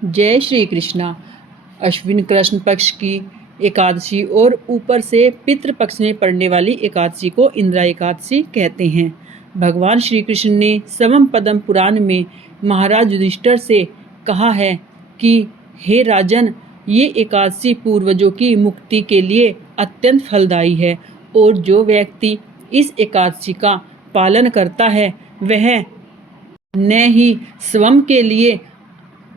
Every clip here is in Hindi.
जय श्री कृष्णा। अश्विन कृष्ण पक्ष की एकादशी और ऊपर से पितृ पक्ष में पड़ने वाली एकादशी को इंदिरा एकादशी कहते हैं। भगवान श्री कृष्ण ने समम पदम पुराण में महाराज युधिष्ठिर से कहा है कि हे राजन, ये एकादशी पूर्वजों की मुक्ति के लिए अत्यंत फलदायी है और जो व्यक्ति इस एकादशी का पालन करता है वह न ही स्वयं के लिए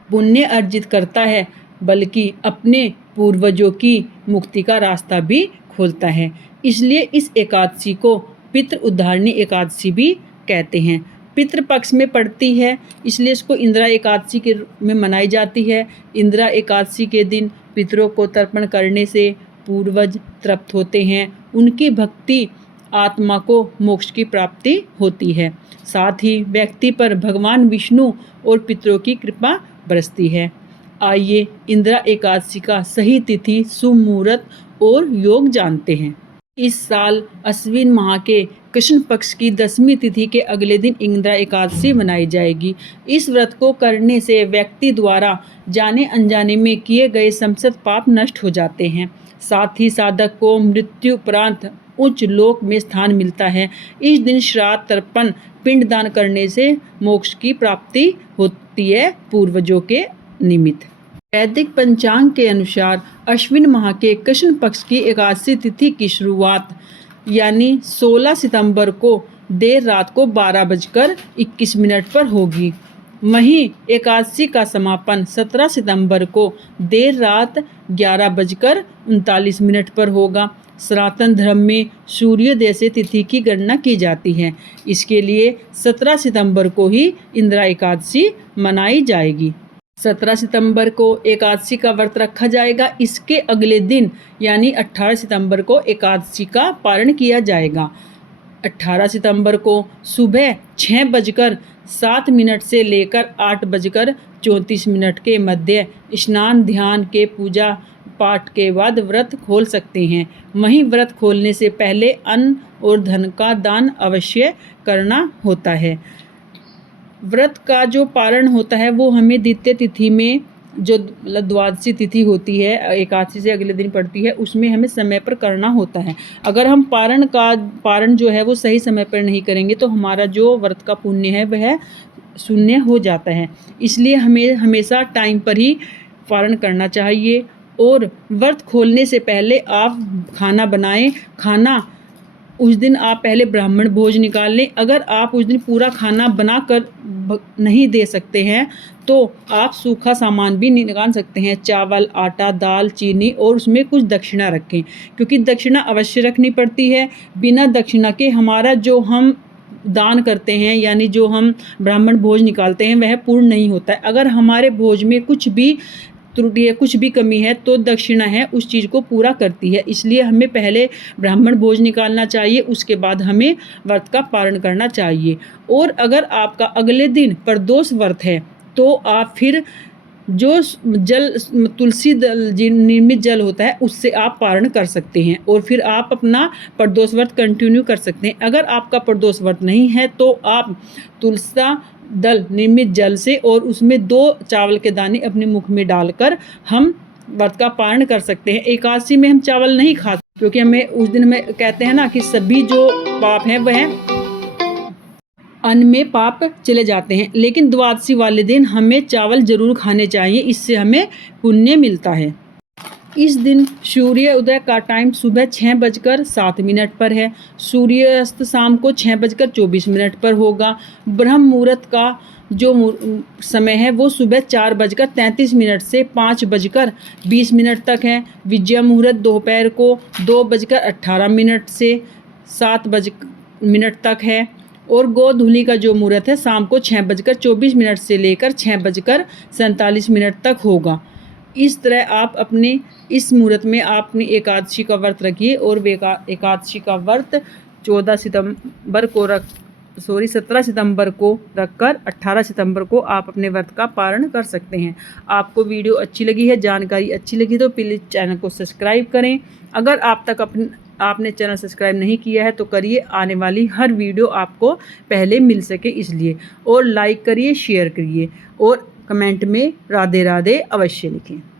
पुण्य अर्जित करता है बल्कि अपने पूर्वजों की मुक्ति का रास्ता भी खोलता है। इसलिए इस एकादशी को पितृ उद्धारणी एकादशी भी कहते हैं। पितृ पक्ष में पड़ती है इसलिए इसको इंदिरा एकादशी के रूप में मनाई जाती है। इंदिरा एकादशी के दिन पितरों को तर्पण करने से पूर्वज तृप्त होते हैं, उनकी भक्ति आत्मा को मोक्ष की प्राप्ति होती है। साथ ही व्यक्ति पर भगवान विष्णु और पितरों की कृपा बरसती है। आइए इंदिरा एकादशी का सही तिथि, शुभ मुहूर्त और योग जानते हैं। इस साल अश्विन माह के कृष्ण पक्ष की 10वीं तिथि के अगले दिन इंदिरा एकादशी मनाई जाएगी। इस व्रत को करने से व्यक्ति द्वारा जाने अनजाने में किए गए समस्त पाप नष्ट हो जाते हैं। साथ ही साधक को मृत्यु उपरांत उच्च लोक में स्थान मिलता है। इस दिन श्राद्ध, तर्पण, पिंडदान करने से मोक्ष की प्राप्ति होती है पूर्वजों के निमित्त। वैदिक पंचांग के अनुसार अश्विन माह के कृष्ण पक्ष की एकादशी तिथि की शुरुआत यानी 16 सितंबर को देर रात को 12:21 पर होगी। वहीं एकादशी का समापन 17 सितंबर को देर रात 11:39 पर होगा। सनातन धर्म में सूर्योदय से तिथि की गणना की जाती है। इसके लिए 17 सितंबर को ही इंदिरा एकादशी मनाई जाएगी। 17 सितंबर को एकादशी का व्रत रखा जाएगा। इसके अगले दिन यानी 18 सितंबर को एकादशी का पारण किया जाएगा। 18 सितंबर को सुबह 6:07 से लेकर 8:34 के मध्य स्नान, ध्यान के पूजा पाठ के बाद व्रत खोल सकते हैं। वहीं व्रत खोलने से पहले अन्न और धन का दान अवश्य करना होता है। व्रत का जो पारण होता है वो हमें द्वितीय तिथि में जो द्वादशी तिथि होती है, एकादशी से अगले दिन पड़ती है, उसमें हमें समय पर करना होता है। अगर हम पारण जो है वो सही समय पर नहीं करेंगे तो हमारा जो व्रत का पुण्य है वह शून्य हो जाता है। इसलिए हमें हमेशा टाइम पर ही पारण करना चाहिए। और व्रत खोलने से पहले आप खाना बनाएं। खाना उस दिन आप पहले ब्राह्मण भोज निकाल लें। अगर आप उस दिन पूरा खाना बनाकर नहीं दे सकते हैं तो आप सूखा सामान भी निकाल सकते हैं, चावल, आटा, दाल, चीनी, और उसमें कुछ दक्षिणा रखें, क्योंकि दक्षिणा अवश्य रखनी पड़ती है। बिना दक्षिणा के हमारा जो हम दान करते हैं यानी जो हम ब्राह्मण भोज निकालते हैं वह पूर्ण नहीं होता है। अगर हमारे भोज में कुछ भी त्रुटि है, कुछ भी कमी है, तो दक्षिणा है उस चीज़ को पूरा करती है। इसलिए हमें पहले ब्राह्मण भोज निकालना चाहिए, उसके बाद हमें व्रत का पारण करना चाहिए। और अगर आपका अगले दिन प्रदोष व्रत है तो आप फिर जो जल, तुलसी निर्मित जल होता है उससे आप पारण कर सकते हैं और फिर आप अपना प्रदोष व्रत कंटिन्यू कर सकते हैं। अगर आपका प्रदोष व्रत नहीं है तो आप तुलसी दल निर्मित जल से और उसमें 2 चावल के दाने अपने मुख में डालकर हम व्रत का पारण कर सकते हैं। एकादशी में हम चावल नहीं खाते क्योंकि हमें उस दिन में कहते हैं ना कि सभी जो पाप हैं वह अन्न में पाप चले जाते हैं, लेकिन द्वादशी वाले दिन हमें चावल जरूर खाने चाहिए, इससे हमें पुण्य मिलता है। इस दिन सूर्य उदय का टाइम सुबह 6:07 पर है। सूर्यास्त शाम को 6:24 पर होगा। ब्रह्म मुहूर्त का जो समय है वो सुबह 4:33 से 5:20 तक है। विजय मुहूर्त दोपहर को 2:18 से 7 तक है। और गोधूली का जो मुहूर्त है शाम को 6:24 से लेकर 6:47 तक होगा। इस तरह आप अपने इस मुहूर्त में आप अपनी एकादशी का व्रत रखिए। और एकादशी का व्रत 17 सितंबर को रखकर 18 सितंबर को आप अपने व्रत का पारण कर सकते हैं। आपको वीडियो अच्छी लगी है, जानकारी अच्छी लगी तो प्लीज़ चैनल को सब्सक्राइब करें। अगर आपने चैनल सब्सक्राइब नहीं किया है तो करिए, आने वाली हर वीडियो आपको पहले मिल सके इसलिए। और लाइक करिए, शेयर करिए और कमेंट में राधे राधे अवश्य लिखें।